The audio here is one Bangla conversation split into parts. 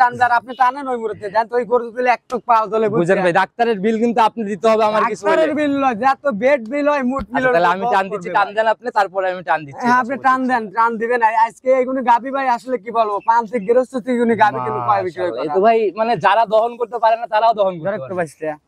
টানদার আপনি টানেন ওই মুহূর্তে জান তো ওই গরু দিলে একটু পাও দলে বুঝেন ভাই ডাক্তারের বিল কিন্তু আপনি দিতে হবে আমার কিছু ডাক্তারের বিল লয় যত বেড বিল হয় মুট বিল তাহলে আমি টান দিচ্ছি টান দেন আপনি তারপরে আমি টান দিচ্ছি হ্যাঁ আপনি টান দেন টান দিবেন আজকে এইগুনি গাবি ভাই আসলে কি বলবো পান্তিক গৃহস্থ থেকে এইগুনি গাবি কিন্তু কয় বিক্রয় করে এই তো ভাই মানে যারা দহন করতে পারে না তারাও দহন করতে পারে মাশাআল্লাহ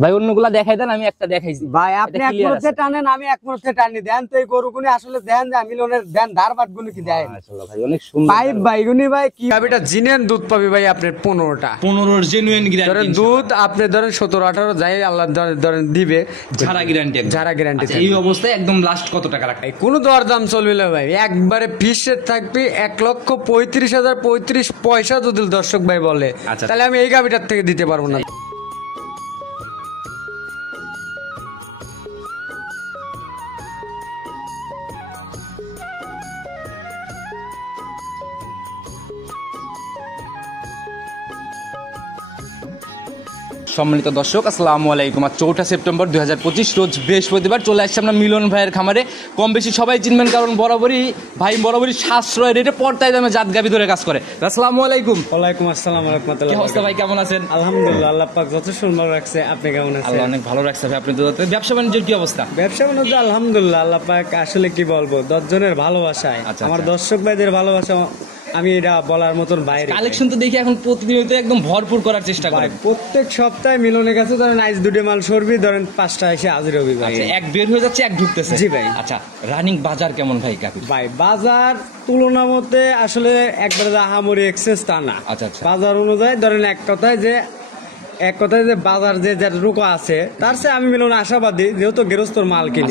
ভাই অন্যগুলা দেখাই দেন আমি একটা দেখাইছি ভাই আপনি এক মুহূর্তে টানেন আমি এক মুহূর্তে টানি দেন তো এই গরুগুনি আসলে দেন যে মিলনের দেন ধারবাট গুনি কি দেন মাশাআল্লাহ ভাই অনেক সুন্দর পাইপ ভাই গুনি ভাই কি গাবিটা জিনেন দুধ পাবি ভাই আপনার 15টা 15 জেনুইন গ্যারান্টি ধরেন দুধ আপনি ধরেন 17 18 যাই আল্লাহ ধরেন দিবে ঝাড়া গ্যারান্টি ঝাড়া গ্যারান্টি এই অবস্থায় একদম লাস্ট কত টাকা রাখা কোন দরদাম চলবে না ভাই একবারে ফিক্সড থাকবে 1,35,035 পয়সা যদি দর্শক ভাই বলে তাহলে আমি এই গাবিটার থেকে দিতে পারবো না সম্মানিত দর্শক আসসালামু আলাইকুম। 4 সেপ্টেম্বর 2025 রোজ বৃহস্পতিবার চলে আসছে আমরা মিলন ভাইয়ের খামারে। কম বেশি সবাই চিনবেন কারণ বরাবরই সাশ্রয় রেটে পর্দায় দামে জাত গাবি ধরে কাজ করে। আসসালামু আলাইকুম। ওয়ালাইকুম আসসালাম ওয়া রাহমাতুল্লাহ। কি অবস্থা ভাই, কেমন আছেন? আলহামদুলিল্লাহ, আল্লাহ পাক যথেষ্ট ভালো রাখছে। আপনি কেমন আছেন? আল্লাহ অনেক ভালো রাখছে ভাই। আপনি তো ব্যবসা বাণিজ্যের কি অবস্থা? ব্যবসা বাণিজ্য আলহামদুলিল্লাহ, আল্লাহ পাক আসলে কি বলবো 10 জনের ভালোবাসায় আমার দর্শক ভাইদের ভালোবাসা আমি এটা বলার মতন বাইরে। কালেকশন তো দেখি এখন প্রতিনিয়ত একদম ভরপুর করার চেষ্টা করে। প্রত্যেক সপ্তাহে মিলনের কাছে ধরেন আইস দুটো মাল সরবি, ধরেন 5টা এসে হাজির হবি ভাই। এক বের হয়ে যাচ্ছে, এক ঢুকতেছে। জি ভাই। আচ্ছা, রানিং বাজার কেমন ভাই গাবি? ভাই বাজার তুলনা মতে আসলে একবারে আহামরি এক্সেস তা না। আচ্ছা আচ্ছা। বাজার অনুযায়ী ধরেন এক কথায় যে বাজার যে যেটুকু আছে তার চেয়ে আমি মিলন আশাবাদী, যেহেতু গৃহস্থর মাল কিনি।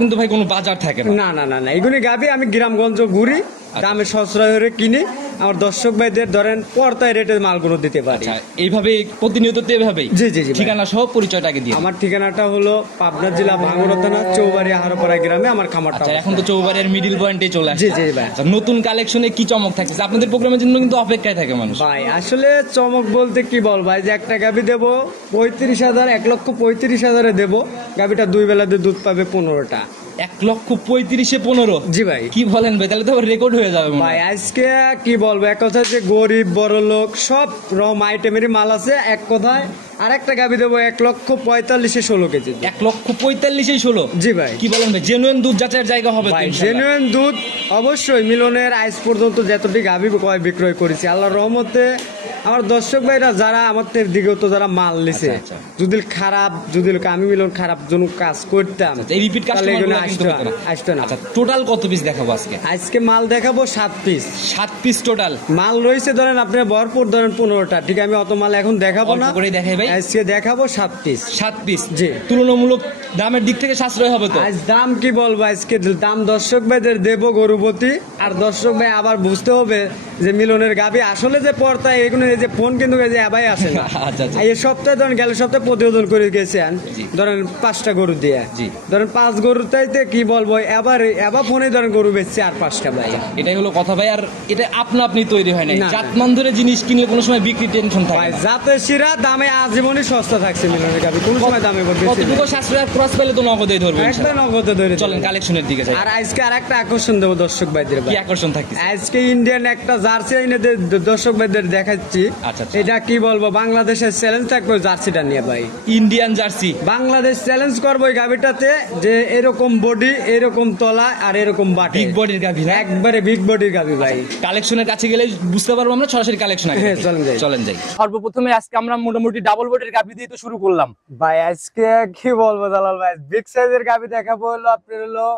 কিন্তু ভাই কোনো বাজার থাকে না না না না, এগুলি গাবি আমি গ্রামগঞ্জ ঘুরি, দামে সস্তা করে কিনি, আমার দর্শক ভাইদের ধরেন পর্তায় রেটে মালগুলো দিতে পারি। এইভাবে প্রতিনিয়ত এভাবেই? জি জি জি। ঠিকানা সহ পরিচয়টা আগে দিই। আমার ঠিকানাটা হলো পাবনা জেলা ভাঙ্গুড়া থানা চৌবাড়ি আহারপাড়া গ্রামে আমার খামারটা। আচ্ছা, এখন তো চৌবাড়ির মিডল পয়েন্টে চলে আসছে। জি জি ভাই। নতুন কালেকশনে কি চমক থাকছে আপনাদের প্রোগ্রামের জন্য? কিন্তু অপেক্ষায় থাকে মানুষ ভাই। আসলে চমক বলতে কি বল ভাই, যে একটা গাবি দেবো 35,000, 1,35,000 দেবো। গাবিটা 2 বেলা দিয়ে দুধ পাবে 15টা। 1,35,015? জি ভাই। কি বলেন ভাই, তাহলে তো রেকর্ড হয়ে যাবে ভাই। আজকে কি বলবো, এক কথা যে গরিব বড় লোক সব রম আইটেমেরই মাল আছে এক কথায়। আর একটা গাবি দেবো 1,45,16 কেজি। 1,45,16? জি ভাই। কি বলেন ভাই, জেনুইন দুধ যাচাইয়ের জায়গা হবে? জেনুইন দুধ অবশ্যই। মিলনের আজ পর্যন্ত যতটি গাবি বিক্রয় করেছি আল্লাহর রহমতে আমার দর্শক ভাইরা যারা আমাদের দিকেও তো যারা মাল নিছে, যদি খারাপ যদি আমি মিলন খারাপ জন্য কাজ করতাম এই রিপিট কাস্টমার আসতো না। আচ্ছা, টোটাল কত পিস দেখাবো আজকে? আজকে মাল দেখাবো 7 পিস। 7 পিস টোটাল মাল রয়েছে ধরেন আপনি ভরপুর ধরেন 15টা। ঠিক আমি অত মাল এখন দেখাবো না, দেখাই ভাই। আজকে দেখাবো 7 পিস। 7 পিস? জি। তুলনামূলক দামের দিক থেকে সাশ্রয় হবে তো? আজ দাম কি বলবো, আজকে দাম দর্শক ভাইদের দেবো গরুপতি। আর দর্শক ভাই আবার বুঝতে হবে যে মিলনের গাবি আসলে যে পর্তায় এগুলো যে ফোন কিন্তু ভাই আসে না। এই সপ্তাহে ধরেন গেল সপ্তাহে প্রতিবেদন করে গেছেন ধরেন 5টা গরু দিয়ে, ধরেন 5 গরুর তাইতে কি বলবো এবার ফোনে ধরেন গরু বেচছে আর 5টা ভাই। এটাই হলো কথা ভাই। আর এটা আপনি তৈরি হয় নাই, জাতমান ধরে জিনিস কিনলে কোনো সময় বিক্রি টেনশন থাকে ভাই। জাতের শিরা দামে আজীবনই সস্তা থাকছে মিলনের গাবি, কোনো সময় দামে কতটুকু সাশ্রয় ক্রস পেলে তো নগদেই ধরবে। একদম নগদে ধরে। চলেন কালেকশনের দিকে যাই। আর আজকে আরেকটা আকর্ষণ দেবো দর্শক ভাইদের। কি আকর্ষণ থাকছে আজকে? ইন্ডিয়ান একটা জার্সি এনে দর্শক ভাইদের দেখাচ্ছি। আচ্ছা। এটা কি বলবো, বাংলাদেশের চ্যালেঞ্জ থাকবে জার্সিটা নিয়ে ভাই। ইন্ডিয়ান জার্সি বাংলাদেশ চ্যালেঞ্জ করবো এই গাভিটাতে, যে এরকম বডি, এরকম তলা আর এরকম বাটি, বিগ বডির গাভি, একবারে বিগ বডির গাভি ভাই। কালেকশনের কাছে গেলে বুঝতে পারবো আমরা। সরাসরি কালেকশন আগে চলেন যাই। সর্বপ্রথমে আজকে আমরা মোটামুটি ডাবল বডির গাভি দিয়ে তো শুরু করলাম ভাই। আজকে কি বলবো দালাল ভাই, বিগ সাইজের গাভি দেখাবো হলো আপনার হলো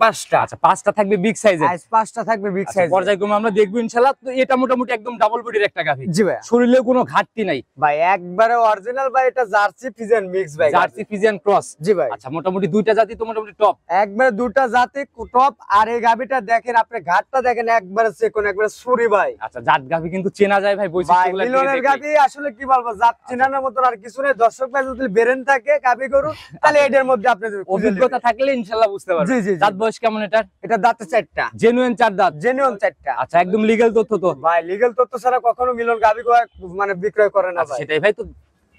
5টা। আচ্ছা, 5টা থাকবে বিগ সাইজের। 5টা থাকবে বিগ সাইজ। পর্যায়ক্রমে আমরা দেখবো ইনশাআল্লাহ। তো এটা মোটামুটি একদম ডাবল বডির একটা গাভি। জি ভাই। শরীরে কোনো ঘাটতি নাই ভাই, একবারে অরিজিনাল ভাই। এটা জার্সি ফিজিয়ান মিক্স ভাই, জার্সি ফিজিয়ান ক্রস। জি ভাই। আচ্ছা, মোটামুটি দুইটা জাতি তো মোটামুটি টপ, একবারে দুটা জাতি টপ। আর এই গাভিটা দেখেন, আপনি ঘাটটা দেখেন একবারে চেকন, একবারে সুরি ভাই। আচ্ছা, জাত গাভি কিন্তু চেনা যায় ভাই, বৈশিষ্ট্যগুলো মিলনের গাভি আসলে কি বলবো, জাত চেনানোর মতো আর কিছু নেই। দর্শক ভাই যদি বেরেন থাকে গাভি গরু, তাহলে এটার মধ্যে আপনি অভিজ্ঞতা থাকলে ইনশাআল্লাহ বুঝতে পারবেন। জি জি। জাত বয়স কেমন এটার? এটা দাঁতে 4টা। জেনুইন 4 দাঁত? জেনুইন 4টা। আচ্ছা, একদম লিগ্যাল তথ্য তো ভাই। লিগ্যাল তথ্য ছাড়া কখনো মিলন গাভি মানে বিক্রয় করে না ভাই। সেটাই ভাই। তো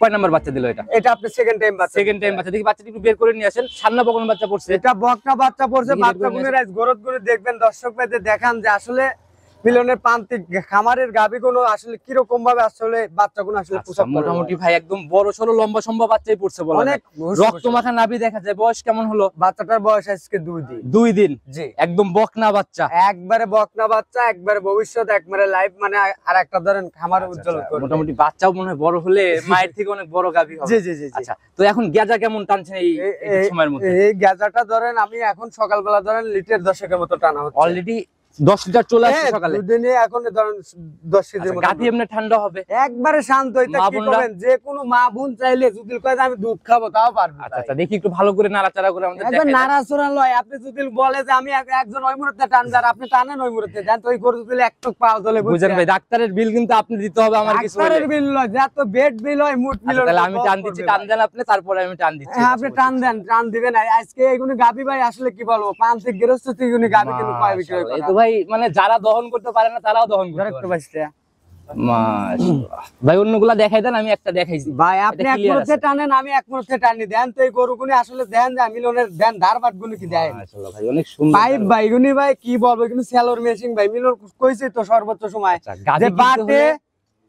কয় নাম্বার বাচ্চা দিল এটা? এটা আপনি সেকেন্ড টাইম বাচ্চা। দেখি বাচ্চাটি একটু বের করে নিয়ে আসেন। সান্না বকন বাচ্চা পড়ছে। এটা বকনা বাচ্চা পড়ছে। বাচ্চা গুণের আজ গরত গুণে দেখবেন দর্শক ভাইদের দেখান যে আসলে মিলনের প্রান্তিক খামারের গাভী গুলো আসলে কিরকম ভাবে আসলে বাচ্চাগুলো আসলে প্রসব করে। মোটামুটি ভাই একদম বড় সড়ো লম্বা সম্ভব বাচ্চাই পড়ছে বলা যায়। অনেক রক্ত মাখা নাভি দেখা যায়। বয়স কেমন হলো? বাচ্চাটার বয়স আজকে 2 দিন। 2 দিন। জি, একদম বকনা বাচ্চা, একবারে বকনা বাচ্চা, একবারে ভবিষ্যৎ, একবারে লাইফ, মানে আর একটা ধরেন খামার উজ্জ্বল করবে। মোটামুটি বাচ্চাও মনে হয় বড় হলে মায়ের থেকে অনেক বড় গাভী হবে। জি জি জি জি। আচ্ছা, তো এখন গেজা কেমন টানছেন এই সময়ের মধ্যে? এই গাজাটা ধরেন আমি এখন সকালবেলা ধরেন লিটার 10 মতো টানা হচ্ছে। অলরেডি 10 লিটার চলে আসছে হ্যাঁ, সকালে। দুদিনে এখন ধরেন 10 কেজির মতো। গাভী এমনি ঠান্ডা হবে একবারে শান্ত হইতে মা কি বোনরা? করবেন, যে কোনো মা বোন চাইলে যদি কয় যে আমি দুধ খাবো তাও পারবে। আচ্ছা আচ্ছা, দেখি একটু ভালো করে নাড়াচাড়া করে আমাদের একবার দেখাই দেন। নাড়াচড়া লয়, আপনি যদি বলে যে আমি একজন ওই মুহূর্তে টানবে আর আপনি টানেন ওই মুহূর্তে, জান তো ওই করে দিলে একটু পাও চলে। বুঝেন ভাই, ডাক্তারের বিল কিন্তু আপনি দিতে হবে আমার কিছু হলে। ডাক্তারের বিল লয়, যা তো বেড বিল হয়, মুট বিল আচ্ছা, হয়। তাহলে আমি টান দিচ্ছি, টান দেন আপনি, তারপরে আমি টান দিচ্ছি। হ্যাঁ, আপনি টান দেন, টান দিবেন। আজকে এইগুলো গাবি ভাই আসলে কি বলবো, প্রান্তিক গৃহস্থ থেকে গাবি কিন্তু কয় বিক্রি মাশাআল্লাহ, এই করে। তো ভাই মানে যারা দহন করতে পারে না তারাও দহন করতে ধরেন তো পারে। বাঁচতে। মাশাআল্লাহ ভাই, অন্যগুলা দেখাই দেন, আমি একটা দেখাইছি ভাই আপনি এটা এক clear মুহূর্তে আছে। টানেন, আমি এক মুহূর্তে টানি। দেন তো এই গরুগুনি আসলে দেন যে মিলনের দেন ধারবাট গুলো কি দেয়। মাশাআল্লাহ ভাই, অনেক সুন্দর পাইপ ভাই গুনি ভাই কি বলবো, কিন্তু সেলর মেশিন ভাই মিলন কইছে তো সর্বোচ্চ সময় আচ্ছা, গাভী যে কিনতে বাটে হলে-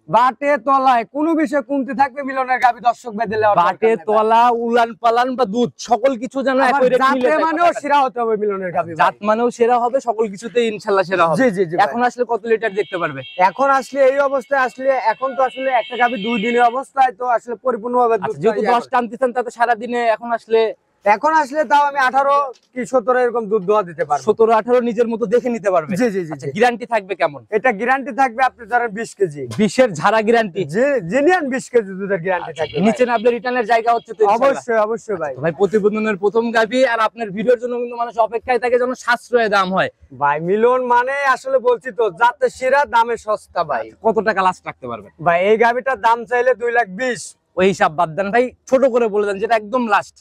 বাটে তলায় কোনো বিষয় কমতে থাকবে মিলনের গাবি দর্শক ভাই দিলে বাটে তলা উলান পালান বা দুধ সকল কিছু যেন একই রেট মিলে জাতে যায়। মানেও সেরা হতে হবে মিলনের গাবি। জাত মানেও সেরা হবে, সকল কিছুতে ইনশাআল্লাহ সেরা হবে। জি জি জি। এখন আসলে কত লিটার দেখতে পারবে? এখন আসলে এই অবস্থায় আসলে এখন তো আসলে একটা গাবি 2 দিনের অবস্থায় তো আসলে পরিপূর্ণভাবে দুধ আচ্ছা, যেহেতু 10 টানতেছেন তাতে সারা দিনে এখন আসলে এখন আসলে তাও আমি 18 কি 17 এরকম দুধ দোয়া দিতে পারবো। 17-18 নিজের মতো দেখে নিতে পারবে। জি জি জি আচ্ছা, জি। গ্যারান্টি থাকবে কেমন? এটা গ্যারান্টি থাকবে আপনি ধরেন 20 কেজি। 20 এর ঝাড়া গ্যারান্টি। যে জেনুইন 20 কেজি দুধের গ্যারান্টি থাকবে ভাই। নিচে নামলে রিটার্নের জায়গা হচ্ছে তো ইনশাআল্লাহ। অবশ্যই অবশ্যই ভাই। ভাই, প্রতিবেদনের প্রথম গাভী আর আপনার ভিডিওর জন্য কিন্তু মানুষ অপেক্ষায় থাকে যেন সাশ্রয় দাম হয়। ভাই মিলন মানে আসলে বলছি তো যাতে সেরা দামে সস্তা ভাই। কত টাকা লাস্ট রাখতে পারবেন? ভাই এই গাবিটার দাম চাইলে 2,20,000। ওই হিসাব বাদ দেন ভাই, ছোট করে বলে দেন যেটা একদম লাস্ট।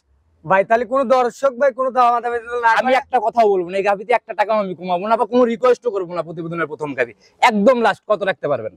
ভাই তাহলে কোন দর্শক ভাই কোন দামাদামি না আমি একটা কথাও বলবো না, এই গাভীতে একটা টাকাও আমি কমাবো না বা কোনো রিকোয়েস্টও করবো না। প্রতিবেদনের প্রথম গাভী একদম লাস্ট কত রাখতে পারবেন?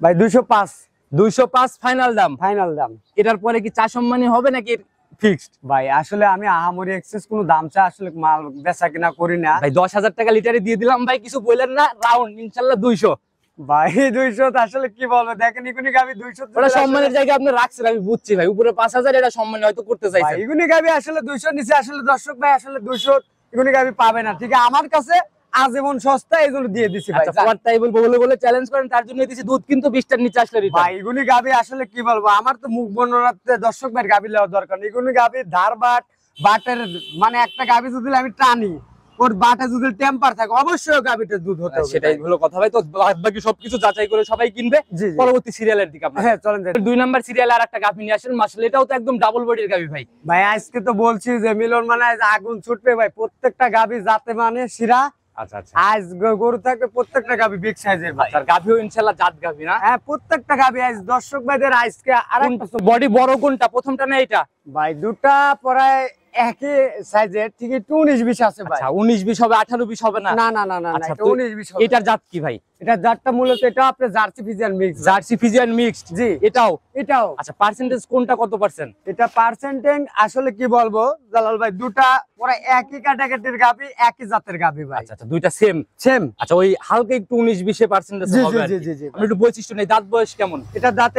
ভাই 205 205 ফাইনাল দাম। ফাইনাল দাম। এটার পরে কি চা সম্মানী হবে নাকি ফিক্সড? ভাই আসলে আমি আহামরি এক্সেস কোন দাম চা আসলে মাল বেচা কিনা করি না ভাই 10,000 টাকা লিটারে দিয়ে দিলাম ভাই, কিছু বললেন না, রাউন্ড ইনশাআল্লাহ 200। ভাই 200 তো আসলে কি বলবো, দেখেন ইগুনি গাবি 200 ওটা সম্মানের জায়গা আপনি রাখছেন, আমি বুঝছি ভাই, উপরে 5,000 এটা সম্মান হয়তো করতে ভাই চাইছেন। ইগুনি গাবি আসলে 200 নিচে আসলে দর্শক ভাই আসলে 200 ইগুনি গাবি পাবে না। ঠিক আছে, আমার কাছে আজীবন সস্তা এইজন্য দিয়ে দিছি ভাই। আচ্ছা, ফর টাইবল বলে চ্যালেঞ্জ করেন, তার জন্য দিছি দুধ কিন্তু 20টার নিচে আসলে রিটার্ন। ভাই ইগুনি গাবি আসলে কি বলবো, আমার তো মুখ বর্ণনাতে দর্শক ভাইয়ের গাবি নেওয়ার দরকার নেই। ইগুনি গাবি ধারবাট বাটের মানে একটা গাবি যদি আমি টানি ওর বাটে যদি টেম্পার থাকে অবশ্যই গাবিতে দুধ হতে হবে। সেটাই হলো কথা ভাই। তো বাকি সবকিছু যাচাই করে সবাই কিনবে। জি, জি। পরবর্তী সিরিয়ালের দিকে আপনারা হ্যাঁ চলেন যাই। 2 নাম্বার সিরিয়ালে আর একটা গাভী নিয়ে আসেন। মাশাআল্লাহ, এটাও তো একদম ডাবল বডির গাভী ভাই। ভাই আজকে তো বলছি যে মিলন মানে আজ আগুন ছুটবে ভাই, প্রত্যেকটা গাবি জাতে মানে শিরা। আচ্ছা আচ্ছা, আজ গরু থাকবে প্রত্যেকটা গাবি বিগ সাইজের ভাই। আর গাভীও ইনশাআল্লাহ জাত গাভী না? হ্যাঁ প্রত্যেকটা গাবি আজ দর্শক ভাইদের আজকে আরেকটা বডি বড় কোনটা, প্রথমটা না এটা? ভাই দুটা প্রায় একই সাইজের, ঠিক 19-20 আছে ভাই। আচ্ছা, 19-20 হবে, 18-20 হবে না? না না না না, আচ্ছা, এটা তো 19-20 হবে। এটার জাত কি ভাই? এটা জাতটা মূলত এটা আপনার Jersey Friesian mix. Jersey Friesian mixed. জি এটাও? এটাও। আচ্ছা, পার্সেন্টেজ কোনটা কত পার্সেন্ট? এটা পার্সেন্টেজ আসলে কি বলবো জালাল ভাই, দুটা প্রায় একই ক্যাটাগরির গাবি, একই জাতের গাবি ভাই। আচ্ছা আচ্ছা, দুইটা সেম। সেম। আচ্ছা, ওই হালকা একটু 19-20 পার্সেন্টেজ জি, হবে জি, আর জি, কি। জি, জি। আমি একটু বৈশিষ্ট্য নেই, দাঁত বয়স কেমন? এটা দাঁতে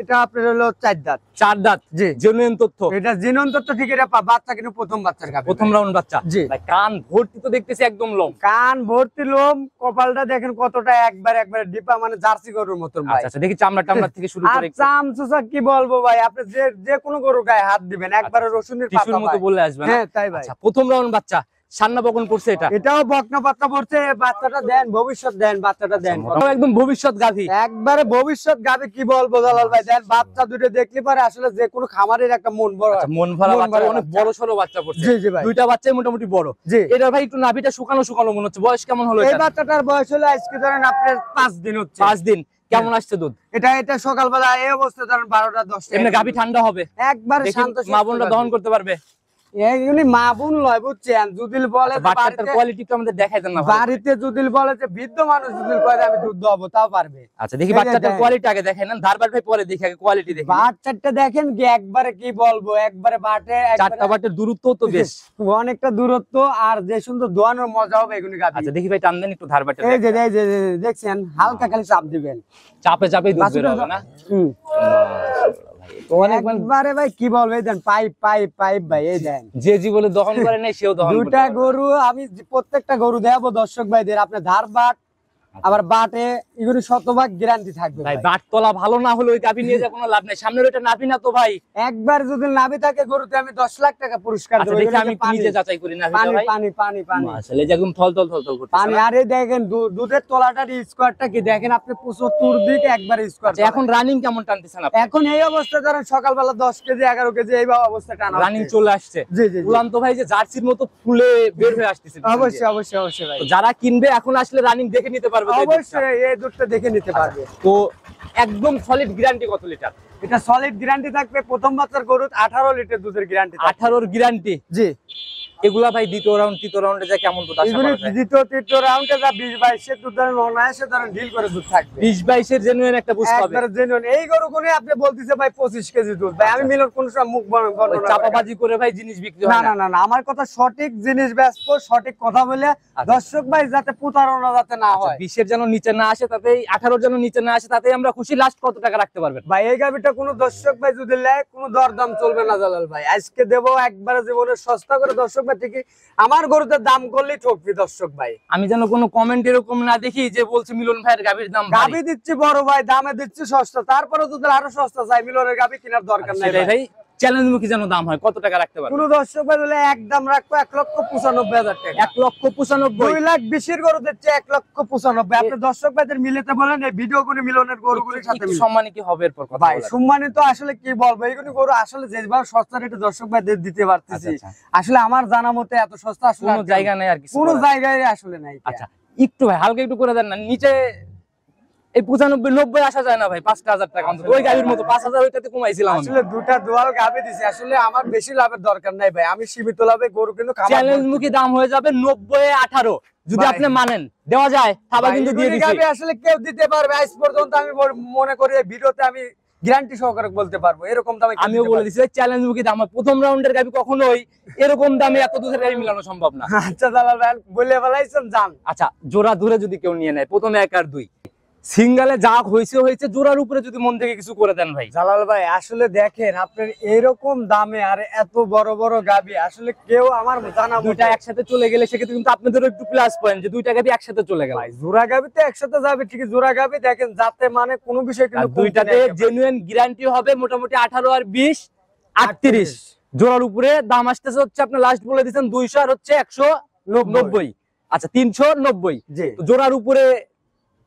এটা আপনার হলো 4 দাঁত। 4 দাঁত। জি। জেনুইন তথ্য। এটা জিনন্ত তো ঠিক, এটা বাচ্চা কিন্তু প্রথম বাচ্চার গাবি। প্রথম রাউন্ড বাচ্চা। জি। ভাই কান ভর্তি তো দেখতেছি একদম লোম। কান ভর্তি লোম, কপালটা দেখেন কতটা একবারে ডিপা, মানে জার্সি গরুর মতন ভাই। আচ্ছা আচ্ছা, দেখি চামড়া টামড়া থেকে শুরু আর করে একটু চামচুসা কি বলবো ভাই, আপনি যে কোনো গরু গায়ে হাত দিবেন একবারে রসুনের টিস্যুর পাতা মতো ভাই। বলে আসবে না? হ্যাঁ তাই ভাই। আচ্ছা, প্রথম রাউন্ড বাচ্চা সান্না বকন করছে এটা। এটাও বকনা পাতা পড়ছে, বাচ্চাটা দেন ভবিষ্যৎ দেন, বাচ্চাটা দেন। ওটাও একদম ভবিষ্যৎ গাভী। একবারে ভবিষ্যৎ গাবি কি বলবো জালাল ভাই, দেন বাচ্চা দুটো দেখলে পারে আসলে যে কোনো খামারের একটা মন বড়। আচ্ছা, মন ভরা মন বাচ্চা, ভরা অনেক বাচ্চা। বড় সরো বাচ্চা পড়ছে। জি, জি ভাই। দুইটা বাচ্চাই মোটামুটি বড়। জি। এটা ভাই একটু নাভিটা শুকানো শুকানো মনে হচ্ছে। বয়স কেমন হলো এই এটা? বাচ্চাটার বয়স হলো আজকে ধরেন আপনার 5 দিন হচ্ছে। 5 দিন। কেমন আসছে দুধ? এটা সকালবেলা এই অবস্থা ধরেন 12টা 10টা। এমনি গাভী ঠান্ডা হবে? একবারে দেখি শান্ত মা বোনরা দহন করতে পারবে? এগুলি মা বোন লয় বুঝছেন, যদি বলে যে বাচ্চাটার বাড়িতে- কোয়ালিটি একটু আমাদের দেখাই দেন না ভাই। বাড়িতে যদি বলে যে বৃদ্ধ মানুষ যদি কয় যে আমি দুধ দেবো তাও পারবে। আচ্ছা দেখি এই যে বাচ্চাটার দেখেন। কোয়ালিটি আগে দেখাই না, ধারবার ভাই পরে দেখি, আগে কোয়ালিটি দেখি। বাচ্চাটা দেখেন কি একবারে কি বলবো, একবারে বাটে চারটা বাটের দূরত্ব তো বেশ। অনেকটা দূরত্ব, আর যে সুন্দর দোয়ানোর মজা হবে এগুলি গাভী। আচ্ছা দেখি ভাই টান দেন একটু ধারবাটের। এই যে দেখছেন হালকা খালি চাপ দিবেন, চাপে চাপে দুধ বের বাছুরটা- হবে না? হুম। তো অনেক একবারে ভাই কি বলবো, এই দেন পাইপ পাইপ পাইপ ভাই, এই দেন যে জীবনে দহন করে নাই সেও দহন দুটা করতে পারবে। গরু আমি প্রত্যেকটা গরু দেখাবো দর্শক ভাইদের, আপনার ধার বাট আবার বাটে এগুলি শতভাগ গ্যারান্টি থাকবে ভাই ভাই। বাট তলা ভালো না হলে ওই গাভী নিয়ে যা কোনো লাভ নাই, সামনের ওইটা নাভি না তো ভাই। একবার যদি নাভি থাকে গরুতে আমি 10 লাখ টাকা পুরস্কার আচ্ছা দেবো। দেখি এগুলি আমি যে পানি, নিজে যাচাই করি না পানি ভাই। পানি পানি পানি আসলে যে একদম থল থল থল থল করতেছে পানি। না? আরে দেখেন দুধের তলাটার স্কোয়ারটা কি দেখেন আপনি, 75 দিক একবার স্কোয়ার। আচ্ছা এখন রানিং কেমন টানতেছেন আপনি? এখন এই অবস্থা ধরেন সকালবেলা 10 কেজি 11 কেজি এই অবস্থা টানা রানিং চলে আসছে। জি জি জি। উলান তো ভাই যে জার্সির মতো ফুলে বের হয়ে আসতেছে। অবশ্যই অবশ্যই অবশ্যই ভাই, তো যারা কিনবে এখন আসলে রানিং দেখে নিতে পারবে তো এই দুধটা। অবশ্যই এই দুধটা দেখে নিতে পারবে। তো একদম সলিড গ্যারান্টি কত লিটার? এটা সলিড গ্যারান্টি থাকবে, প্রথম বাচ্চার গরু 18 লিটার দুধের গ্যারান্টি 18 গ্যারান্টি। জি। এগুলা ভাই দ্বিতীয় রাউন্ড তৃতীয় রাউন্ডে যা কেমন দুধ আশা এগুলি করা যায়? দ্বিতীয় তৃতীয় রাউন্ডে যা 20-22 দুধ ধরেন অনায়াসে ধরেন ডিল করে দুধ থাকবে 20-22 এর জেনুইন একটা বুঝ পাবে। একবারে জেনুইন। এই গরু কোনে আপনি বলতিছে ভাই 25 কেজি দুধ, ভাই আমি মিলন কোন সময় মুখ ওই বর্ণনা করি চাপাবাজি করে ভাই জিনিস বিক্রি না হয় না না। না না, আমার কথা সঠিক জিনিস ব্যস্ত, সঠিক কথা বলে দর্শক ভাই যাতে প্রতারণা যাতে না আচ্ছা, হয়। 20 এর যেন নিচে না আসে, তাতেই 18 যেন নিচে না আসে, তাতেই আমরা খুশি। লাস্ট কত টাকা রাখতে পারবেন? ভাই এই গাবিটা কোনো দর্শক ভাই যদি নেয় কোনো দরদাম চলবে না জালাল ভাই, আজকে দেবো একবারে জীবনে সস্তা করে দর্শক ভাই, ঠিকই আমার গরুতে দাম করলেই ঠকবি দর্শক ভাই। আমি যেন কোনো কমেন্ট এরকম না দেখি যে বলছে মিলন ভাইয়ের গাভীর দাম ভারী। গাবি দিচ্ছি বড় ভাই, দামে দিচ্ছি সস্তা, তারপরে যদি আরো সস্তা চাই মিলনের গাবি কেনার দরকার নাই সেটাই ভাই। ভাই চ্যালেঞ্জ মুখী যেন দাম হয়। কত টাকা রাখতে পারবেন? কোন দর্শক ভাই বলে একদম রাখবো 1,95,000 টাকা। 1,95,000। 2,20,000 গরু দিচ্ছে 1,95,000। আপনি দর্শক ভাইদের মিলাতে বলেন এই ভিডিও গুলি মিলনের গরুগুলির সাথে একটু মিলান। সম্মানী কি হবে এরপর কথা ভাই বলার? সম্মানিত আসলে কি বলবো, এইগুলি গরু আসলে যেভাবে সস্তা রেটে দর্শক ভাইদের দিতে পারতেছি, আচ্ছা, আসলে আমার জানা মতে এত সস্তা আসলে কোনো আর জায়গা নাই আর কিছু কোনো করার। জায়গায় আসলে নাই। আচ্ছা একটু ভাই হালকা একটু করে দেন না, নিচে এই 95-90 আসা যায় না ভাই, 5,000 টাকা অন্তত। ওই গাড়ির মতো 5,000 ওইটাতে কমাইছিলাম আমি। আসলে দুটা দোয়াল গাবে দিছি, আসলে আমার বেশি লাভের দরকার নাই ভাই, আমি সীমিত লাভে গরু কিন্তু খামার চ্যালেঞ্জ করছি। মুখী দাম হয়ে যাবে 90-18 যদি ভাই। আপনি মানেন, দেওয়া যায়। থাবা ভাই, কিন্তু দিয়ে এগুলি দিছি। গাভী আসলে কেউ দিতে পারবে আজ পর্যন্ত, আমি মনে করি এই ভিডিওতে আমি গ্যারান্টি সহকারে বলতে পারবো এরকম দামে কেউ আমিও দিতে বলে পারবে দিছি চ্যালেঞ্জ মুখী দাম হয়। প্রথম রাউন্ডের গাবি কখনোই এরকম দামে এত দুধের গাবি মিলানো সম্ভব না। না। আচ্ছা জালাল ভাই বলে ফেলাইছেন জান। আচ্ছা জোড়া ধরে যদি কেউ নিয়ে নেয়, প্রথমে 1 আর 2 সিঙ্গেলে যা হয়েছে জোড়ার উপরে যদি মন থেকে কিছু করে দেন ভাই। জালাল ভাই আসলে দেখেন আপনার এরকম দামে আর এত বড় বড় গাবি আসলে কেউ আমার জানা দুইটা মতে একসাথে চলে গেলে সেক্ষেত্রে কিন্তু আপনাদেরও একটু প্লাস পয়েন্ট যে দুইটা গাবি একসাথে চলে গেল। ভাই জোড়া গাবি তো একসাথে যাবে ঠিকই, জোড়া গাবি দেখেন যাতে মানে কোনো বিষয় আর কিন্তু দুইটাতে জেনুইন গ্যারান্টি হবে মোটামুটি 18 আর 20 38 জোড়ার উপরে দাম আসতেছে হচ্ছে আপনি লাস্ট বলে দিয়েছেন 200 আর হচ্ছে 190। আচ্ছা 390। জি তো জোড়ার উপরে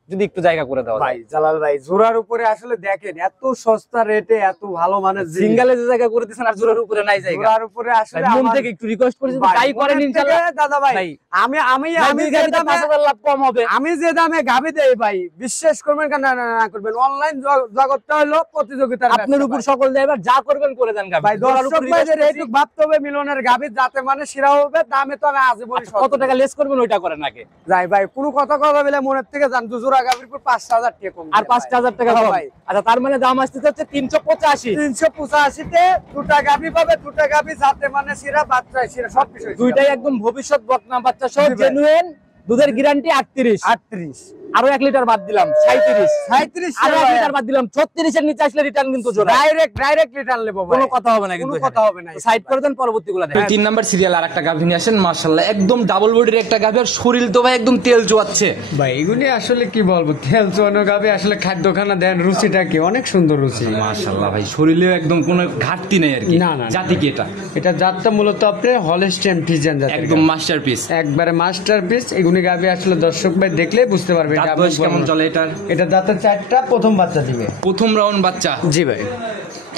যদি একটু জায়গা করে দেওয়া ভাই যায়। জালাল ভাই জোড়ার উপরে আসলে দেখেন এত সস্তা রেটে এত ভালো মানের জিনিস। সিঙ্গেলে যে জায়গা করে দিয়েছেন আর জোড়ার উপরে নাই জায়গা। জোড়ার উপরে আসলে ভাই, মন আমার- থেকে একটু রিকোয়েস্ট করি যদি ভাই, তাই করেন মনের ইনশাআল্লাহ। থেকে দাদা ভাই ভাই, আমি আমি ভাই, আমি দুই যে গাবিতে দামে 5,000 লাভ কম হবে। আমি যে দামে গাবি দেই ভাই বিশ্বাস করবেন না না না করবেন, অনলাইন জগৎটা হলো প্রতিযোগিতার আপনার ব্যবসা উপর ভাই। সকল দেয়, এবার যা করবেন করে দেন গাবি। ভাই জোড়ার দর্শক উপর ভাইদের request এইটুক ভাবতে হবে মিলনের গাবি যাতে মানে সেরা হবে, দামে তো আমি আজীবনই করছি। কত টাকা লেস করবেন ওইটা করেন আগে। যাই ভাই কোনো কথা বলে মনের থেকে জান দুজোড়া গাবির উপর 5,000 টাকা কম আর 5,000 টাকা হ্যাঁ কম। ভাই। আচ্ছা তার মানে দাম আসতেছে হচ্ছে 385। 385 তে দুটা গাবি পাবে, দুটা গাবি যাতে মানে সেরা বাচ্চা সেরা সবকিছু দুইটাই একদম ভবিষ্যৎ বকনা বাচ্চা সহ জি ভাই। জেনুইন দুধের গ্যারান্টি 38। 38 আরো 1 লিটার বাদ দিলাম 37। 37 আরো 1 লিটার বাদ দিলাম 36 এর নিচে আসলে রিটার্ন কিন্তু জোড়া। ডাইরেক্ট রিটার্ন নেব ভাই, কোনো কথা হবে না কিন্তু কোনো কথা হবে না। সাইড করে দেন, পরবর্তীগুলো দেখেন। 3 নাম্বার সিরিয়াল আর একটা গাভী নিয়ে আসেন, মাশাআল্লাহ একদম ডাবল বডির একটা গাভী, আর শরীর তো ভাই একদম তেল চুয়াচ্ছে। ভাই এগুলি আসলে কি বলবো, তেল চুয়ানো গাবে আসলে খাদ্যখানা দেন, রুচিটা কি অনেক সুন্দর রুচি। মাশাআল্লাহ ভাই শরীরে একদম কোনো ঘাটতি নেই আর কি। না, না, না। জাতি কি এটা? এটা জাতটা মূলত আপনার হলস্টেইন ফ্রিজিয়ান জাতের একদম গাভী। মাস্টারপিস। একবারে মাস্টারপিস। এগুলি গাবি আসলে দর্শক ভাই দেখলেই বুঝতে পারবে দাঁত এটা বয়স আপনার কেমন বর্ণনা। চলে এটার? এটা দাঁতের 4টা, প্রথম বাচ্চা দিবে। প্রথম রাউন্ড বাচ্চা। জি ভাই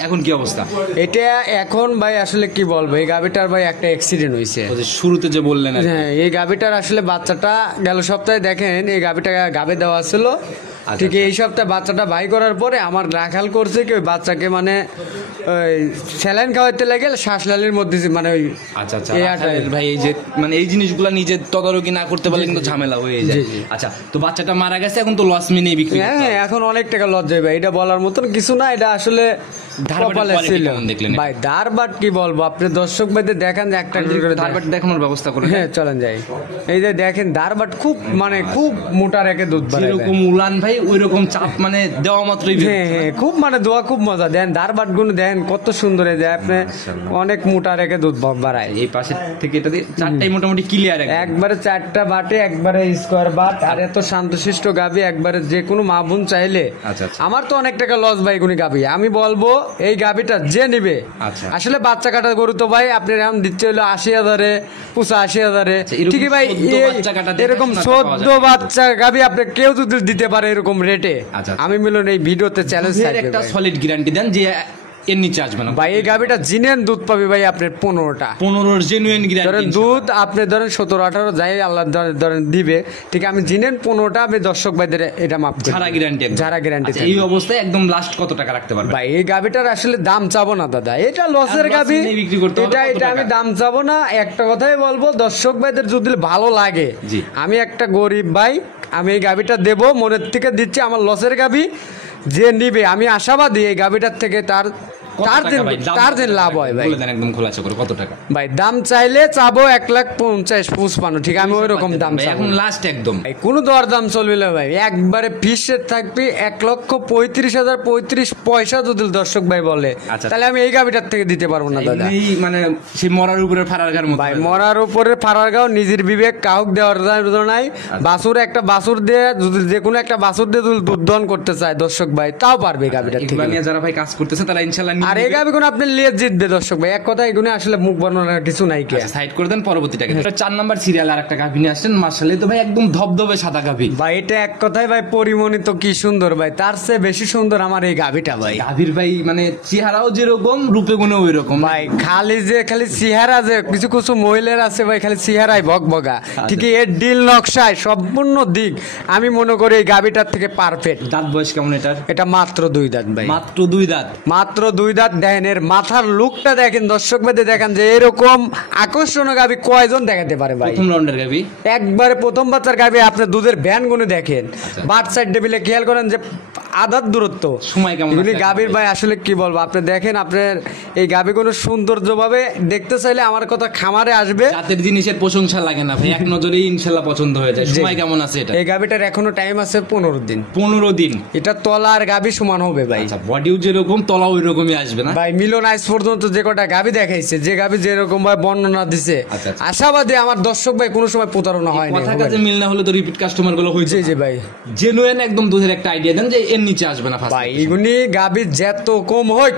এখন কি অবস্থা? এটা এখন ভাই আসলে কি বলবো, এই গাবিটার ভাই একটা অ্যাক্সিডেন্ট হয়েছে। ওই যে শুরুতে যে বললেন আর কি। হ্যাঁ এই গাবিটার আসলে বাচ্চাটা গেল সপ্তাহে দেখেন এই গাবিটা গাবে দেওয়া ছিল, ঠিক এই সপ্তাহে বাচ্চাটা বাই করার পরে আমার রাখাল করছে কি ওই বাচ্চাকে মানে ওই স্যালাইন খাওয়াতে লাগে শ্বাসনালীর মধ্যে মানে ওই আচ্ছা আচ্ছা এয়ারটা রাখালের ভাই এই যে মানে এই জিনিসগুলো নিজে তদারকি না করতে পারলে কিন্তু ঝামেলা হয়ে যায়। আচ্ছা তো বাচ্চাটা মারা গেছে, এখন তো লস মিনে বিক্রি করতে হ্যাঁ হবে। এখন অনেক টাকা লস যাবে, এটা বলার মতন কিছু না, এটা আসলে ধারবাটের কপালে quality ছিল। কেমন দেখলেন? ভাই ধারবাট কি বলবো, আপনি দর্শক ভাইদের দেখান যে একটা একটা করে ধারবাট দেখানোর ব্যবস্থা করে হ্যাঁ চলেন যাই। এই যে দেখেন ধারবাট খুব মানে খুব মোটা রেখে দুধ বাড়ায় দেয়। যেরকম উলান ভাই ওই রকম চাপ মানে দেওয়া মাত্রই বের হ্যাঁ হ্যাঁ খুব মানে দোয়া খুব মজা দেন, ধারবাট গুলো দেন কত সুন্দর এই যে আপনি অনেক মোটা রেখে দুধ বাড়ায়। এই পাশে থেকে এটা দিয়ে চারটাই মোটামুটি ক্লিয়ার একবারে 4টা বাটে একবারে স্কোয়ার বাট, আর এত শান্তশিষ্ট গাবি একবারে যে কোনো মা বোন চাইলে। আচ্ছা, আচ্ছা। আমার তো অনেক টাকা লস ভাই এগুলি গাবি, আমি বলবো এই গাবিটা যে নিবে আচ্ছা। আসলে বাচ্চা কাটা গরু তো ভাই আপনি এখন দিচ্ছে হলো 80,000-এ 85,000-এ এরকম ঠিকই ভাই 14 বাচ্চা কাটা দেখে এরকম শোনা পাওয়া 14 যায়। বাচ্চা গাবি আপনি কেউ যদি দিতে পারে এরকম রেটে, আচ্ছা। আমি মিলন এই ভিডিওতে চ্যালেঞ্জ দুধের থাকবে একটা ভাই। সলিড গ্যারান্টি দেন যে এর নিচে আসবে না। ভাই এই গাবিটা জিনেন দুধ পাবি ভাই আপনার 15টা। 15 জেনুইন ধরেন গ্যারান্টি দুধ আপনি ধরেন 17-18 যাই আল্লাহ ধরেন দিবে, ঠিক আমি জিনেন 15টা আমি দর্শক ভাইদের এটা মাপ করি। ঝাড়া গ্যারান্টি ঝাড়া গ্যারান্টি এই অবস্থায় একদম লাস্ট কত টাকা রাখতে পারবে? ভাই এই গাবিটার আসলে দাম চাবো না দাদা, এটা লসের আর loss গাবি, নিয়ে বিক্রি করতে হবে, এটা কত এটা আমি টাকা? দাম চাবো না। একটা কথাই বলবো দর্শক ভাইদের যদি ভালো লাগে, জি। আমি একটা গরিব ভাই, আমি এই গাবিটা দেবো মনের থেকে দিচ্ছি, আমার লসের গাবি যে নিবে আমি আশাবাদী এই গাবিটার থেকে তার কত তার টাকা দিন ভাই? দাম তার কত দিন টাকা লাভ হয় ভাই। বলে দেন একদম খোলাসা করে কত টাকা? ভাই দাম চাইলে চাবো 1,50,000 ঠিক আমি ওই রকম দাম ভাই, চাবো এখন না। লাস্ট একদম ভাই কোনো দর দাম চলবে না ভাই, একবারে ফিক্সড থাকবে 1,35,000 35 পয়সা যদি দর্শক ভাই বলে, আচ্ছা। তাহলে আমি এই গাবিটার থেকে দিতে পারবো না দাদা। এমনি মানে সেই মরার উপরে ফারার গার মতো ভাই মরার উপরে ফারারগাঁও নিজের বিবেক কাউক দেওয়ার নাই। বাছুর একটা বাছুর দিয়ে যদি যে কোনো একটা বাছুর দিয়ে যদি দুধ দহন করতে চায় দর্শক ভাই তাও পারবে এই গাবিটার এগুলা থেকে। নিয়ে যারা ভাই কাজ করতেছে তারা ইনশাআল্লাহ আর এই গাবি কোনো আপনি লিয়ে জিতবে দর্শক ভাই, এক কথা এগুলো আসলে মুখ বানানোর কিছু নাই কে। সাইড করে দেন পরবর্তীটাকে। 4 নাম্বার সিরিয়াল আর একটা গাভী নিয়ে আসছেন, মাশাআল্লাহ তো ভাই একদম ধবধবে সাদা গাভী। ভাই এটা এক কথায় ভাই পরিমণিত কি সুন্দর ভাই, তার চেয়ে বেশি সুন্দর আমার এই গাবিটা ভাই। গাভীর ভাই মানে চেহারাও যেরকম রূপে গুণে ওই রকম ভাই খালি যে খালি চেহারা যে কিছু কিছু মহিলার আছে ভাই খালি চেহারাই ভগভগা, ঠিক এর ডিল নকশায় সম্পূর্ণ দিক আমি মনে করি এই গাবিটার থেকে পারফেক্ট। দাঁত বয়স কেমন এটার? এটা মাত্র 2 দাঁত ভাই, মাত্র 2 দাঁত। মাত্র 2 দাঁত। দেখেন এর মাথার লুকটা দেখেন দর্শক ভাইদের দেখান যে এরকম আকর্ষণীয় গাবি কয়জন দেখাতে পারে ভাই। প্রথম রাউন্ডের গাভী একবারে প্রথম বাচ্চার গাবি আপনার দুধের ভ্যান গুনে দেখেন, বাট সাইড টেবিলে খেয়াল করেন যে আধার দূরত্ব সময় কেমন এগুলি আছে গাভীর ভাই আসলে কি বলবো, আপনি দেখেন আপনার এই গাভী কোনো সৌন্দর্য ভাবে দেখতে চাইলে আমার কথা খামারে আসবে। জাতের জিনিসের প্রশংসা লাগে না ভাই, এক নজরেই ইনশাআল্লাহ পছন্দ হয়ে যায়। সময় কেমন আছে এটা? এই গাভীটার এখনো টাইম আছে 15 দিন। 15 দিন। এটা তলা আর গাভী সমান হবে ভাই। আচ্ছা বডিও যেরকম তলাও ওই রকমই আসবে না? ভাই মিলন আজ পর্যন্ত যে কটা গাভী দেখাইছে, যে গাভী যেরকম ভাবে বর্ণনা দিছে, আচ্ছা, আচ্ছা। আশাবাদী আমার দর্শক ভাই কোনো সময় প্রতারণা হয়নি। কথা কাজে মিল না হলে তো রিপিট কাস্টমার গুলো হয়েছে। জি জি ভাই। জেনুইন একদম দুধের একটা আইডিয়া দেন যে এর নিচে আসবে না ফার্স্ট। ভাই এগুনি গাভী যত কম হোক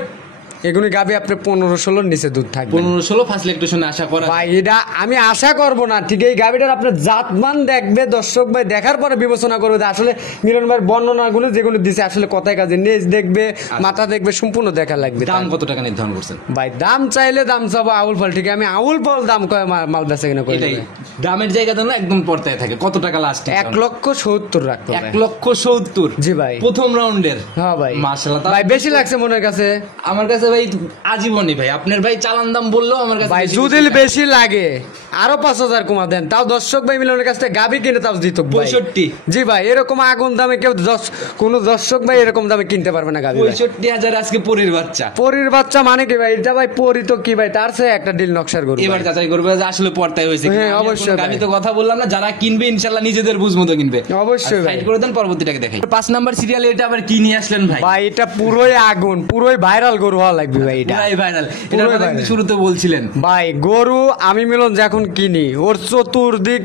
এগুনি গাভী আপনি 15-16 নিচে দুধ থাকবে। 15-16 ফার্স্ট ল্যাকটেশনে আশা করা। ভাই এটা আমি আশা করব না, ঠিক এই গাভীটার আপনার জাতমান দেখবে দর্শক ভাই, দেখার পরে বিবেচনা করবে যে আসলে মিলন ভাইয়ের বর্ণনাগুলো যেগুলো দিছে আসলে কথায় কাজে নেজ দেখবে মাথা দেখবে সম্পূর্ণ দেখা লাগবে। দাম কত টাকা নির্ধারণ করছেন? ভাই দাম চাইলে দাম চাবো আউল ফল, ঠিক আমি আউল ফল দাম কয় মাল বেচা কিনা করে এটাই দেবে। দামের জায়গাতে না একদম পর্দায় থাকে। কত টাকা লাস্ট? 1,70,000 রাখবো ভাই। 1,70,000। জি ভাই। প্রথম রাউন্ডের। হ্যাঁ ভাই। মাশাআল্লাহ। ভাই বেশি লাগছে মনের কাছে? আমার কাছে ভাই আজীবনই ভাই আপনার ভাই চালান দাম বললেও আমার কাছে ভাই বেশি যদি বেশি লাগে। বেশি লাগে আরো 5,000 কমা দেন, তাও দর্শক ভাই মিলনের কাছ থেকে গাবি কিনে তাও দিত 65। জি ভাই এরকম আগুন দামে কেউ কোন দর্শক ভাই এরকম দামে কিনতে পারবে না গাবি। 65,000 আজকে পরের বাচ্চা। পরির বাচ্চা মানে কি ভাই, এটা ভাই পরি তো কি ভাই, তার চেয়ে একটা ডিল নকশার গরু এবার ভাই। যাচাই করবে যে আসলে পর্দায় হয়েছে হ্যাঁ, অবশ্যই আমি ভাই। তো কথা বললাম না, যারা কিনবে ইনশাআল্লাহ নিজেদের বুঝ মতো কিনবে। অবশ্যই ভাই। সাইড করে দেন পরবর্তীটাকে দেখাই। 5 নাম্বার সিরিয়ালে এটা আবার কি নিয়ে আসলেন ভাই? ভাই এটা পুরোই আগুন, পুরোই ভাইরাল গরু হওয়া লাগবে ভাই এটা। পুরাই ভাইরাল। পুরোই এটা কথা কিন্তু viral। শুরুতে বলছিলেন। ভাই গরু আমি মিলন যখন কিনি ওর চতুর্দিক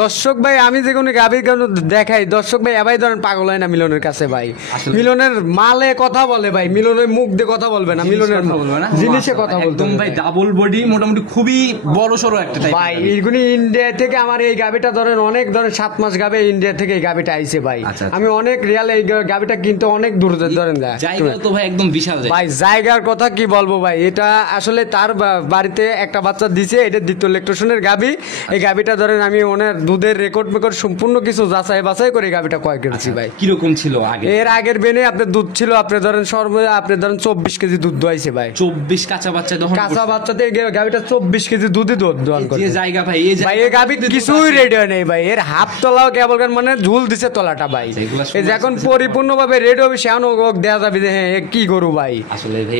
দর্শক ভাই আমি যে কোনো গাভীর গান দেখাই দর্শক ভাই এবাই ধরেন পাগল হয় না মিলনের কাছে ভাই। আসলে- মিলনের মালে কথা বলে ভাই, মিলনের মুখ দিয়ে কথা বলবে না, মিলনের কথা বলবে না? জিনিসে কথা বলবে একদম ভাই ডাবল বডি মোটামুটি খুবই বড় সড়ো একটা টাইপ। ভাই এইগুলি ইন্ডিয়া থেকে আমার এই গাভিটা ধরেন অনেক ধরেন 7 মাস গাবে ইন্ডিয়া থেকে এই গাভিটা আইছে ভাই। আচ্ছা, আচ্ছা। আমি অনেক রিয়াল এই গাভিটা কিনতে অনেক দূর ধরেন জায়গা তো ভাই একদম বিশাল জায়গা। ভাই জায়গার কথা কি বলবো ভাই, এটা আসলে তার বাড়িতে একটা বাচ্চা দিছে, এটা দ্বিতীয় ল্যাকটেশনের গাভি। এই গাভিটা ধরেন আমি ওনার দুধের রেকর্ড মেকর্ড সম্পূর্ণ কিছু যাচাই বাছাই করে গাভিটা ক্রয় করেছি ভাই। কিরকম ছিল আগে? এর আগের বেনে আপনার দুধ ছিল আপনি ধরেন আপনি ধরেন 24 কেজি দুধ দোয়াইছে ভাই। 24 কাঁচা বাচ্চা দহন কাঁচা বাচ্চাতে গাভিটা 24 কেজি দুধই দোয়ান করে। যে জায়গা ভাই, এই ভাই এই গাভি কিছুই রেডি হয় নাই ভাই। এর হাফ তলাও কেবল মানে ঝুল দিছে তলাটা ভাই। এই যে এখন পরিপূর্ণ ভাবে রেডি হবে সেখানে দেয়া যাবে যে হ্যাঁ কি গরু ভাই। আসলে ভাই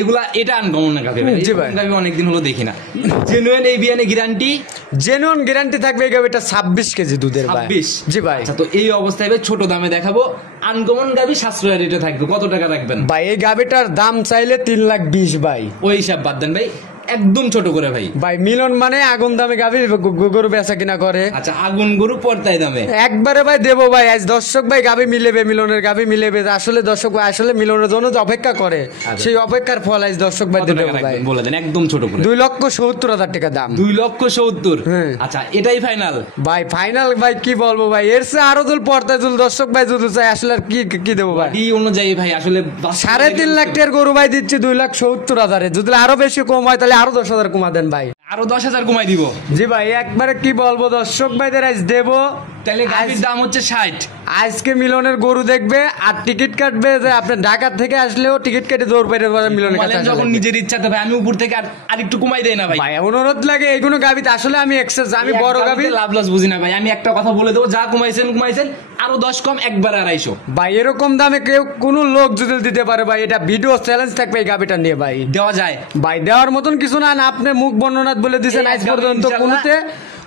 এগুলা এটা আনকমন না গাভি ভাই। জি ভাই। গাভি অনেকদিন হলো দেখি না। জেনুইন এই বিয়ানে গ্যারান্টি? জেনুইন গ্যারান্টি থাকবে এই গাভিটা 26 কেজি দুধের ভাই। 26? জি ভাই। আচ্ছা, তো এই অবস্থায় ভাই ছোট দামে দেখাবো, আনকমন গাভি সাশ্রয় রেটে থাকবে, কত টাকা রাখবেন ভাই? এই গাভিটার দাম চাইলে 3,20,000 ভাই। ওই হিসাব বাদ দেন ভাই, একদম ছোট করে ভাই। ভাই মিলন মানে আগুন দামে গাভি গরু বেচা কিনা করে। আচ্ছা, আগুন গরু পর্তায় দামে একবারে ভাই দেবো ভাই। আজ দর্শক ভাই গাভি মিলেবে, মিলনের গাভি মিলেবে। আসলে দর্শক ভাই আসলে মিলনের জন্য যে অপেক্ষা করে সেই অপেক্ষার ফল আজ দর্শক ভাই কত দেবে টাকা ভাই। রাখবেন বলে দেন, একদম ছোট করে। 2,70,000 টাকা দাম। 2,70,000? হ্যাঁ। আচ্ছা, এটাই ফাইনাল ভাই ফাইনাল ভাই কি বলবো ভাই, এর চেয়ে আরো দুল পর্দায় দুল দর্শক ভাই যদি চাই আসলে আর কি দেবো ভাই। এই অনুযায়ী ভাই আসলে 3.5 লাখ টাকার গরু ভাই দিচ্ছি 2,70,000। যদি আরো বেশি কম হয় তাহলে আরো 10,000 কমা দেন ভাই। আরো 10,000 কমাই দিব। জি ভাই একবারে কি বলবো দর্শক ভাইদের আজ দেবো। তাহলে গাভির দাম হচ্ছে 60। আজকে মিলনের গরু দেখবে আর টিকিট কাটবে, যে আপনি ঢাকা থেকে আসলেও টিকিট কেটে দৌড় পেরে মিলনের কাছে বলেন যখন নিজের ইচ্ছাতে ভাই, আমি উপর থেকে আর একটু কমাই দেই না ভাই। ভাই অনুরোধ লাগে এইগুলো গাবিতে আসলে আমি এক্সেস আমি বড় গাবি লাভ লস বুঝি না ভাই। আমি একটা কথা বলে দেবো, যা কমাইছেন আরো 10 কম, একবার 250। ভাই এরকম দামে কেউ কোনো লোক যদি দিতে পারে ভাই, এটা ভিডিও চ্যালেঞ্জ থাকবে এই গাবিটা নিয়ে ভাই। দেওয়া যায় ভাই দেওয়ার মতন কিছু না। আপনি মুখ বর্ণনা বলে দিয়েছেন আজ পর্যন্ত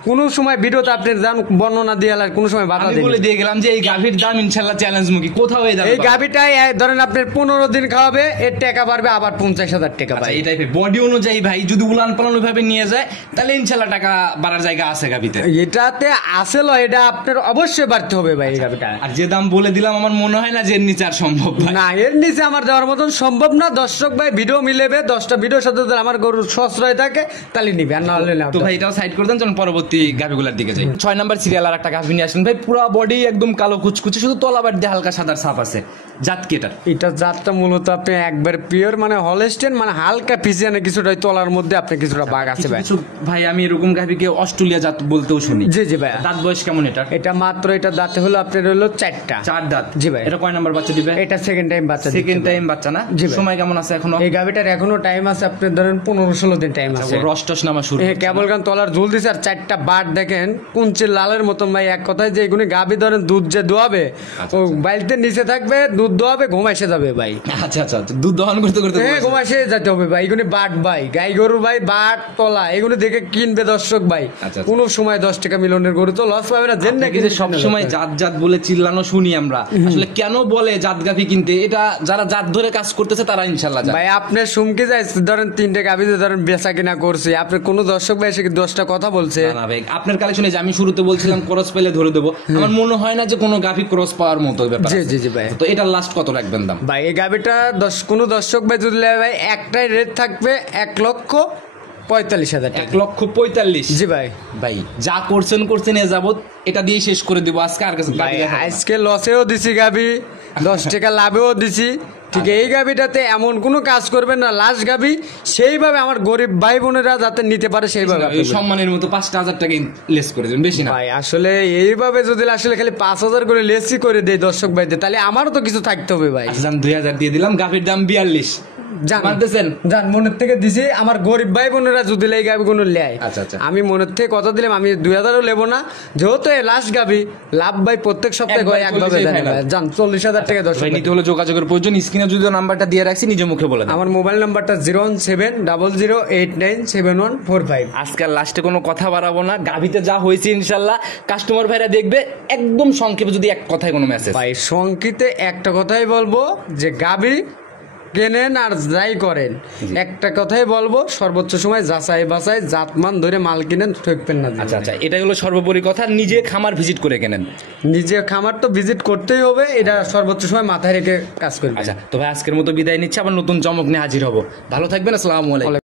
কোন সময় ভিডিওতে আপনি জান বর্ণনা দিয়ে কোনো সময় বাধা আমি দেন। বলে দিয়ে গেলাম যে এই গাভির দাম ইনশাআল্লাহ চ্যালেঞ্জ মুখী, কোথাও এই গাভিটাই ধরেন আপনি 15 দিন খাওয়াবে, এর টাকা বাড়বে আবার 50,000 টাকা ভাই। এই টাইপের বডি অনুযায়ী ভাই যদি উলান পালান ভাবে নিয়ে যায় তাহলে ইনশাআল্লাহ টাকা বাড়ার জায়গা আছে গাভিতে। এটাতে আসলে এটা আপনার অবশ্যই বাড়তে হবে ভাই এই গাভিটা। আর যে দাম বলে দিলাম আমার মনে হয় না যে এর নিচে আর সম্ভব ভাই। না এর নিচে আমার দেওয়ার মতন সম্ভব না। দর্শক ভাই ভিডিও মিলেবে, 10টা ভিডিওর সাথে যদি আমার গরুর সশ্রয় থাকে তাহলে নিবে, আর না হলে না। তো ভাই এটাও সাইড করে দেন, চলুন পরবর্তী গাভিগুলোর দিকে যাই। 6 নাম্বার সিরিয়াল আর একটা গাভি নিয়ে আসেন ভাই। পুরো বডি একদম কালো কুচকুচে, শুধু তলাবার দিয়ে হালকা সাদার ছাপ আছে। জাত কি এটার? এটা জাতটা মূলত আপনি একবার পিওর মানে হলস্টেন, মানে হালকা পিছিয়ে কিছুটা তলার মধ্যে আপনি কিছুটা বাঘ আছে ভাই। কিছু ভাই আমি এরকম গাভিকে অস্ট্রেলিয়া জাত বলতেও শুনি। জি জি ভাই। দাঁত বয়স কেমন এটা? এটা মাত্র এটা দাঁতে হলো আপনার হলো 4টা। 4 দাঁত? জি ভাই। এটা কয় নাম্বার বাচ্চা দিবে? এটা সেকেন্ড টাইম বাচ্চা দিচ্ছে। সেকেন্ড টাইম বাচ্চা না? জি ভাই। সময় কেমন আছে এখনো? এই গাভিটার এখনো টাইম আছে আপনার ধরেন 15-16 দিন টাইম আছে। রস টস নামা শুরু? কেবল গান তলার ঝুল দিছে আর 4টা বাট দেখেন কুঞ্চির লালের মতন ভাই। এক কথায় যে এগুলি গাভি ধরেন দুধ যে দোয়াবে ও বাইলতে নিচে থাকবে, দুধ দোয়াবে ঘুমাইসে যাবে ভাই। আচ্ছা আচ্ছা, দুধ দহন করতে করতে হ্যাঁ ঘুমাইসে যেতে হবে ভাই। এগুলি বাট ভাই, গাই গরু ভাই বাট তলা এগুলো দেখে কিনবে দর্শক ভাই। কোন সময় 10 টাকা মিলনের গরু তো লস পাবে না। দেন নাকি সব সময় জাত জাত বলে চিল্লানো শুনি আমরা, আসলে কেন বলে জাত গাভি কিনতে? এটা যারা জাত ধরে কাজ করতেছে তারা ইনশাআল্লাহ জানে ভাই। আপনার সুমকে যাই ধরেন 3টে গাভি ধরেন বেচা কিনা করছে, আপনি কোন দর্শক ভাই এসে 10টা কথা বলছে না ভাই। আপনার কালেকশনে যে আমি শুরুতে বলছিলাম ক্রস পেলে ধরে দেবো, আমার মনে হয় না যে কোনো গাভি ক্রস পাওয়ার মতো ব্যাপার। জি জি জি ভাই। তো এটা লাস্ট কত রাখবেন দাম ভাই? এই গাভিটা কোন দর্শক ভাই যদি ভাই একটাই রেট থাকবে 1,45,000 টাকা। 1,45,000? জি ভাই। ভাই যা করছেন এ যাবত এটা দিয়ে শেষ করে দিব আজকে। আর কাছে ভাই আজকে লসেও দিছি গাভি, 10 টাকা লাভেও দিছি। ঠিক এই গাভিটাতে এমন কোনো কাজ করবেন না, লাস্ট গাভি সেইভাবে আমার গরিব ভাই বোনেরা যাতে নিতে পারে সেইভাবে সম্মানের মতো 5,000 টাকা লেস করে দেবেন, বেশি না ভাই। আসলে এইভাবে যদি আসলে খালি 5,000 করে লেসই করে দেয় দর্শক ভাইদের তাহলে আমারও তো কিছু থাকতে হবে ভাই। 2,000 দিয়ে দিলাম, গাভির দাম 42 মানতেছেন? জান মনের থেকে দিছি, আমার গরিব ভাই বোনেরা যদি এই গাভি কোনো লেয় আচ্ছা আচ্ছা, আমি মনের থেকে কথা দিলাম, আমি 2,000ও লেবো না, যেহেতু লাস্ট গাভি লাভ ভাই প্রত্যেক সপ্তাহে হয় একভাবে জান 40,000 টাকা দর্শক নিতে হলে যোগাযোগের প্রয়োজন। স্ক্রিনে যদি নাম্বারটা দিয়ে রাখছি নিজে মুখে বলে দেন। আমার মোবাইল নাম্বারটা 01700897145। আজকাল লাস্টে কোনো কথা বাড়াবো না, গাভিতে যা হয়েছে ইনশাল্লাহ কাস্টমার ভাইরা দেখবে। একদম সংক্ষেপে যদি এক কথায় কোনো মেসেজ? ভাই সংক্ষেপে একটা কথাই বলবো যে গাভি কেনেন আর যাই করেন একটা কথাই বলবো, সর্বোচ্চ সময় যাচাই বাছাই জাতমান ধরে মাল কিনেন, ঠকবেন না। আচ্ছা আচ্ছা, এটাই হলো সর্বোপরি কথা। নিজে খামার ভিজিট করে কেনেন। নিজে খামার তো ভিজিট করতেই হবে, এটা সর্বোচ্চ সময় মাথায় রেখে কাজ করবেন। আচ্ছা, তো ভাই আজকের মতো বিদায় নিচ্ছি, আবার নতুন চমক নিয়ে হাজির হব। ভালো থাকবেন, আসসালামু আলাইকুম।